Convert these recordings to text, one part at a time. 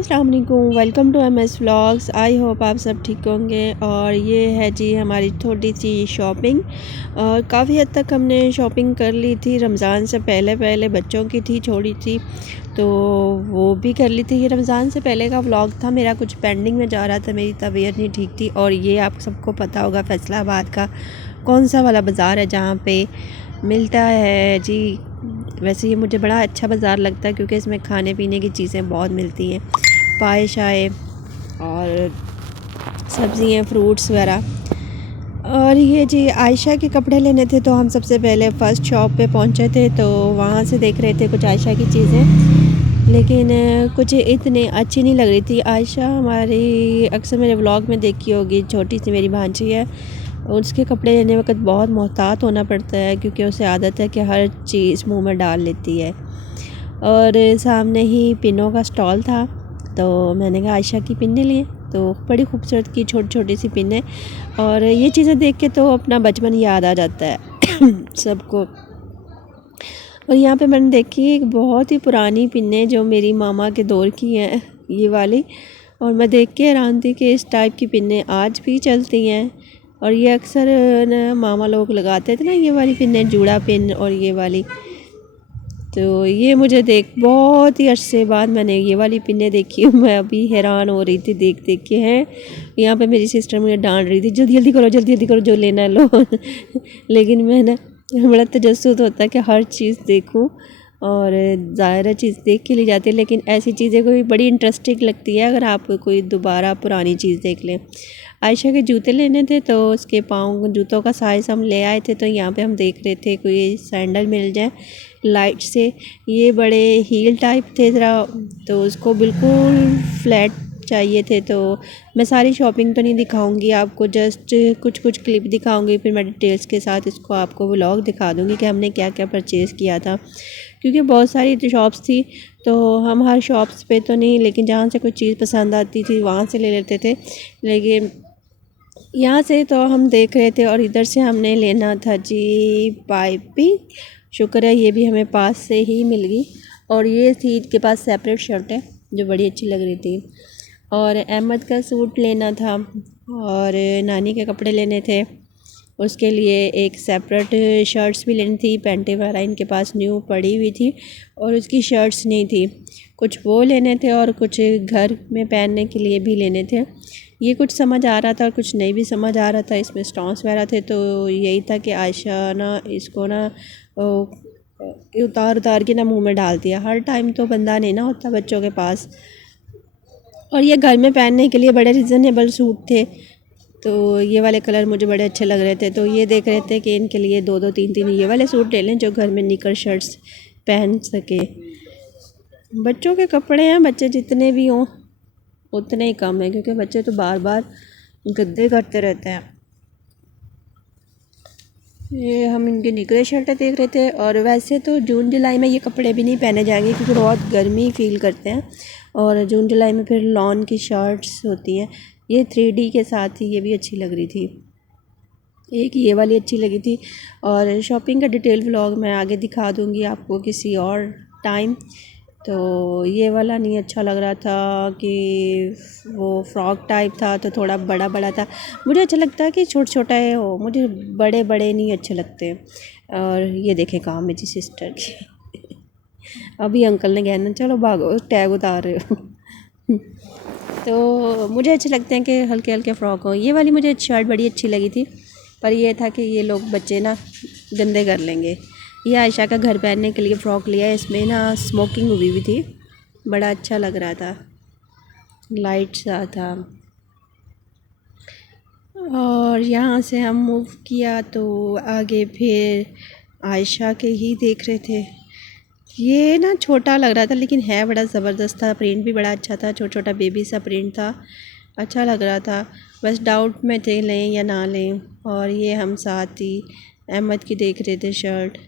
अस्सलाम वालेकुम, welcome to MS vlogs. I hope आप सब ठीक होंगे। और ये है जी हमारी थोड़ी सी शॉपिंग। और काफ़ी हद तक हमने शॉपिंग कर ली थी। रमज़ान से पहले पहले बच्चों की थी, छोड़ी थी तो वो भी कर ली थी। ये रमज़ान से पहले का व्लॉग था, मेरा कुछ पेंडिंग में जा रहा था, मेरी तबीयत नहीं ठीक थी। और ये आप सबको पता होगा फैसलाबाद का कौन सा वाला बाज़ार है जहाँ पे मिलता है जी। वैसे ये मुझे बड़ा अच्छा बाज़ार लगता है क्योंकि इसमें खाने पीने की चीज़ें बहुत मिलती हैं, पाए शाए और सब्ज़ियाँ, फ्रूट्स वगैरह। और ये जी आयशा के कपड़े लेने थे तो हम सबसे पहले फ़र्स्ट शॉप पे पहुँचे थे, तो वहाँ से देख रहे थे कुछ आयशा की चीज़ें, लेकिन कुछ इतनी अच्छी नहीं लग रही थी। आयशा हमारी अक्सर मेरे व्लॉग में देखी होगी, छोटी सी मेरी भांजी है। उसके कपड़े लेने वक्त बहुत मोहतात होना पड़ता है क्योंकि उसे आदत है कि हर चीज़ मुंह में डाल लेती है। और सामने ही पिनों का स्टॉल था तो मैंने कहा आयशा की पिन्ने लिए, तो बड़ी खूबसूरत की छोटी छोटी सी पिन्ने। और ये चीज़ें देख के तो अपना बचपन याद आ जाता है सबको। और यहाँ पे मैंने देखी एक बहुत ही पुरानी पिन्ने जो मेरी मामा के दौर की हैं, ये वाली। और मैं देख के हैरान थी कि इस टाइप की पिन्ने आज भी चलती हैं। और ये अक्सर न मामा लोग लगाते थे ना, ये वाली पिन्ने, जूड़ा पिन और ये वाली। तो ये मुझे देख बहुत ही अरसे बाद मैंने ये वाली पिन्ने देखी। मैं अभी हैरान हो रही थी देख देख के। हैं यहाँ पे मेरी सिस्टर मुझे डांट रही थी, जल्दी जल्दी करो, जल्दी जल्दी करो, जो लेना है लो लेकिन मैंने बड़ा तजस्सुस होता है कि हर चीज़ देखूं और ज़ाहिर चीज़ देख के ली जाती है, लेकिन ऐसी चीज़ें कोई बड़ी इंटरेस्टिंग लगती है अगर आप कोई दोबारा पुरानी चीज़ देख लें। आयशा के जूते लेने थे तो उसके पाँव जूतों का साइज़ हम ले आए थे, तो यहाँ पे हम देख रहे थे कोई सैंडल मिल जाए लाइट से। ये बड़े हील टाइप थे ज़रा, तो उसको बिल्कुल फ्लैट चाहिए थे। तो मैं सारी शॉपिंग तो नहीं दिखाऊंगी आपको, जस्ट कुछ कुछ क्लिप दिखाऊंगी, फिर मैं डिटेल्स के साथ इसको आपको व्लॉग दिखा दूंगी कि हमने क्या क्या परचेज़ किया था। क्योंकि बहुत सारी शॉप्स थी तो हम हर शॉप्स पे तो नहीं, लेकिन जहाँ से कोई चीज़ पसंद आती थी वहाँ से ले लेते थे। लेकिन यहाँ से तो हम देख रहे थे और इधर से हमने लेना था जी पाइपिंग। शुक्र है ये भी हमें पास से ही मिल गई। और ये थी इनके पास सेपरेट शर्ट है जो बड़ी अच्छी लग रही थी। और अहमद का सूट लेना था और नानी के कपड़े लेने थे, उसके लिए एक सेपरेट शर्ट्स भी लेनी थी। पैंटें वगैरह इनके पास न्यू पड़ी हुई थी और उसकी शर्ट्स नहीं थी, कुछ वो लेने थे और कुछ घर में पहनने के लिए भी लेने थे। ये कुछ समझ आ रहा था और कुछ नहीं भी समझ आ रहा था, इसमें स्टोन्स वगैरह थे। तो यही था कि आयशा ना इसको ना उतार उतार के ना मुंह में डाल दिया। हर टाइम तो बंदा नहीं ना होता बच्चों के पास। और ये घर में पहनने के लिए बड़े रिजनेबल सूट थे, तो ये वाले कलर मुझे बड़े अच्छे लग रहे थे। तो ये देख रहे थे कि इनके लिए दो दो तीन तीन ये वाले सूट ले लें जो घर में निकर शर्ट्स पहन सके। बच्चों के कपड़े हैं, बच्चे जितने भी हों उतने ही कम है क्योंकि बच्चे तो बार बार गद्दे करते रहते हैं। ये हम इनकी निकरे शर्टें देख रहे थे। और वैसे तो जून जुलाई में ये कपड़े भी नहीं पहने जाएंगे क्योंकि बहुत गर्मी फील करते हैं। और जून जुलाई में फिर लॉन की शर्ट्स होती हैं। ये 3D के साथ ही ये भी अच्छी लग रही थी, एक ये वाली अच्छी लगी थी। और शॉपिंग का डिटेल व्लॉग मैं आगे दिखा दूँगी आपको किसी और टाइम। तो ये वाला नहीं अच्छा लग रहा था कि वो फ्रॉक टाइप था तो थोड़ा बड़ा बड़ा था। मुझे अच्छा लगता है कि छोटा छोटा है हो, मुझे बड़े बड़े नहीं अच्छे लगते। और ये देखें काम मेरी सिस्टर की अभी अंकल ने कहना चलो भागो टैग उतार रहे हो तो मुझे अच्छे लगते हैं कि हल्के हल्के फ़्रॉक हो। ये वाली मुझे शर्ट बड़ी अच्छी लगी थी, पर ये था कि ये लोग बच्चे ना गंदे कर लेंगे। ये आयशा का घर पहनने के लिए फ़्रॉक लिया, इसमें ना स्मोकिंग हुई हुई थी, बड़ा अच्छा लग रहा था, लाइट सा था। और यहाँ से हम मूव किया तो आगे फिर आयशा के ही देख रहे थे। ये ना छोटा लग रहा था लेकिन है बड़ा ज़बरदस्त था, प्रिंट भी बड़ा अच्छा था, छोटा छोटा बेबी सा प्रिंट था, अच्छा लग रहा था। बस डाउट में थे लें या ना लें। और ये हम साथ ही अहमद की देख रहे थे शर्ट।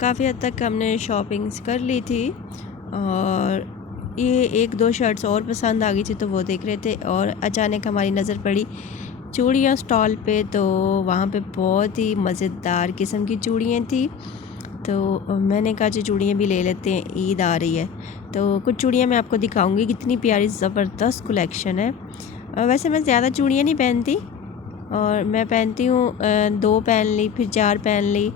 काफ़ी हद तक हमने शॉपिंग्स कर ली थी और ये एक दो शर्ट्स और पसंद आ गई थी तो वो देख रहे थे। और अचानक हमारी नज़र पड़ी चूड़ियाँ स्टॉल पे, तो वहाँ पे बहुत ही मज़ेदार किस्म की चूड़ियाँ थी। तो मैंने कहा जो चूड़ियाँ भी ले लेते हैं, ईद आ रही है तो कुछ चूड़ियाँ मैं आपको दिखाऊंगी। कितनी प्यारी ज़बरदस्त कलेक्शन है। वैसे मैं ज़्यादा चूड़ियाँ नहीं पहनती, और मैं पहनती हूँ 2 पहन ली, फिर 4 पहन ली,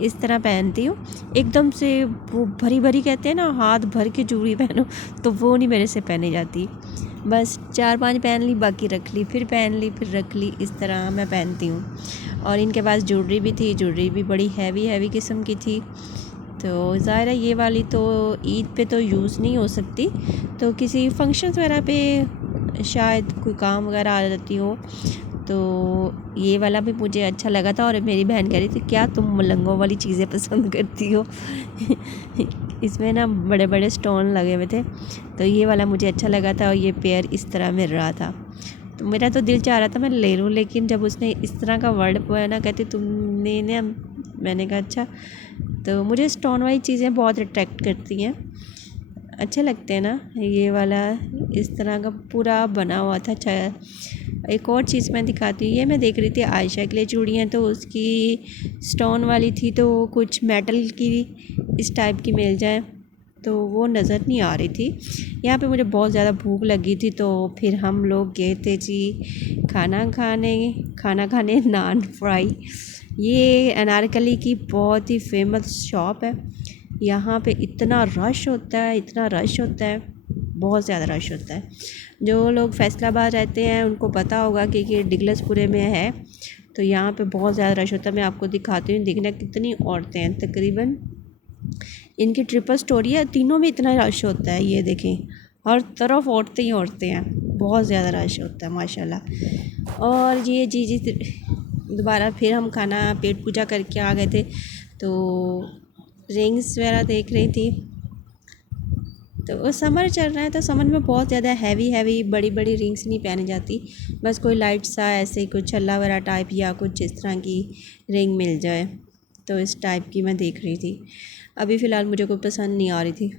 इस तरह पहनती हूँ। एकदम से वो भरी भरी कहते हैं ना, हाथ भर के चूड़ी पहनो, तो वो नहीं मेरे से पहनी जाती। बस 4-5 पहन ली, बाकी रख ली, फिर पहन ली, फिर रख ली, इस तरह मैं पहनती हूँ। और इनके पास ज्वेलरी भी थी, ज्वेलरी भी बड़ी हैवी किस्म की थी। तो ज़ाहिर है ये वाली तो ईद पे तो यूज़ नहीं हो सकती, तो किसी फंक्शंस वगैरह पे शायद कोई काम वगैरह आ जाती हो। तो ये वाला भी मुझे अच्छा लगा था, और मेरी बहन कह रही थी क्या तुम मलंगों वाली चीज़ें पसंद करती हो। इसमें ना बड़े बड़े स्टोन लगे हुए थे, तो ये वाला मुझे अच्छा लगा था, और ये पेयर इस तरह मिल रहा था। तो मेरा तो दिल चाह रहा था मैं ले लूँ, लेकिन जब उसने इस तरह का वर्ड बोला ना, कहती तुमने ना, मैंने कहा अच्छा। तो मुझे स्टोन वाली चीज़ें बहुत अट्रैक्ट करती हैं, अच्छे लगते हैं ना। ये वाला इस तरह का पूरा बना हुआ था। अच्छा, एक और चीज़ मैं दिखाती हूँ। ये मैं देख रही थी आयशा के लिए चूड़ियाँ, तो उसकी स्टोन वाली थी, तो कुछ मेटल की इस टाइप की मिल जाए तो वो नज़र नहीं आ रही थी। यहाँ पे मुझे बहुत ज़्यादा भूख लगी थी, तो फिर हम लोग गए थे जी खाना खाने नान फ्राई। ये अनारकली की बहुत ही फेमस शॉप है। यहाँ पे इतना रश होता है, इतना रश होता है, बहुत ज़्यादा रश होता है। जो लोग फैसलाबाद रहते हैं उनको पता होगा कि ये डिगलसपुरे में है, तो यहाँ पे बहुत ज़्यादा रश होता है। मैं आपको दिखाती हूँ, देखना कितनी औरतें हैं। तकरीबन इनकी ट्रिपल स्टोरी है, तीनों में इतना रश होता है। ये देखें, हर तरफ औरतें ही औरतें हैं, बहुत ज़्यादा रश होता है माशाल्लाह। और ये जी दोबारा फिर हम खाना पेट पूजा करके आ गए थे, तो रिंग्स वगैरह देख रही थी। तो समर चल रहा है, तो समर में बहुत ज़्यादा हैवी बड़ी बड़ी रिंग्स नहीं पहनी जाती। बस कोई लाइट सा ऐसे ही कुछ छल्ला वगैरह टाइप, या कुछ इस तरह की रिंग मिल जाए, तो इस टाइप की मैं देख रही थी। अभी फ़िलहाल मुझे कोई पसंद नहीं आ रही थी।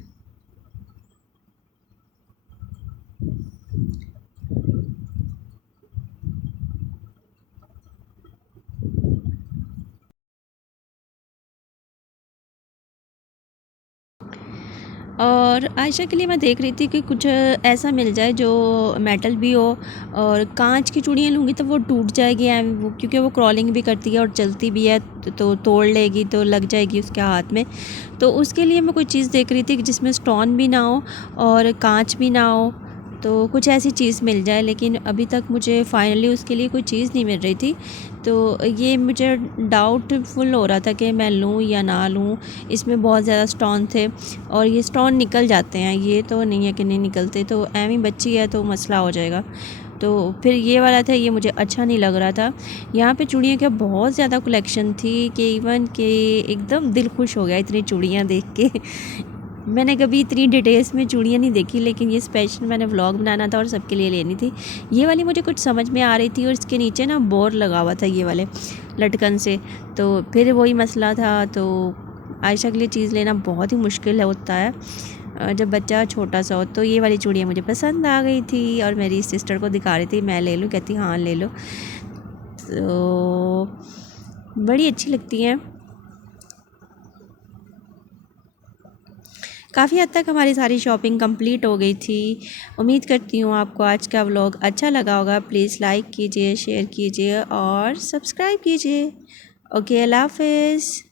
और आयशा के लिए मैं देख रही थी कि कुछ ऐसा मिल जाए जो मेटल भी हो, और कांच की चूड़ियाँ लूँगी तो वो टूट जाएगी, वो क्योंकि वो क्रॉलिंग भी करती है और चलती भी है, तो तोड़ लेगी तो लग जाएगी उसके हाथ में। तो उसके लिए मैं कोई चीज़ देख रही थी कि जिसमें स्टोन भी ना हो और कांच भी ना हो, तो कुछ ऐसी चीज़ मिल जाए। लेकिन अभी तक मुझे फ़ाइनली उसके लिए कोई चीज़ नहीं मिल रही थी, तो ये मुझे डाउटफुल हो रहा था कि मैं लूँ या ना लूँ। इसमें बहुत ज़्यादा स्टोन थे, और ये स्टोन निकल जाते हैं, ये तो नहीं है कि नहीं निकलते, तो एमी बच्ची है तो मसला हो जाएगा। तो फिर ये वाला था, ये मुझे अच्छा नहीं लग रहा था। यहाँ पे चूड़ियों का बहुत ज़्यादा कलेक्शन थी कि इवन के एकदम दिल खुश हो गया इतनी चूड़ियाँ देख के। मैंने कभी इतनी डिटेल्स में चूड़ियाँ नहीं देखी, लेकिन ये स्पेशल मैंने व्लॉग बनाना था और सबके लिए लेनी थी। ये वाली मुझे कुछ समझ में आ रही थी, और इसके नीचे ना बोर लगा हुआ था ये वाले लटकन से, तो फिर वही मसला था। तो आयशा के लिए चीज़ लेना बहुत ही मुश्किल होता है जब बच्चा छोटा सा हो। तो ये वाली चूड़ियाँ मुझे पसंद आ गई थी, और मेरी सिस्टर को दिखा रही थी मैं ले लूँ, कहती हाँ ले लो। तो बड़ी अच्छी लगती हैं। काफ़ी हद तक हमारी सारी शॉपिंग कंप्लीट हो गई थी। उम्मीद करती हूँ आपको आज का व्लॉग अच्छा लगा होगा। प्लीज़ लाइक कीजिए, शेयर कीजिए और सब्सक्राइब कीजिए। ओके, अल्लाह हाफ़िज़।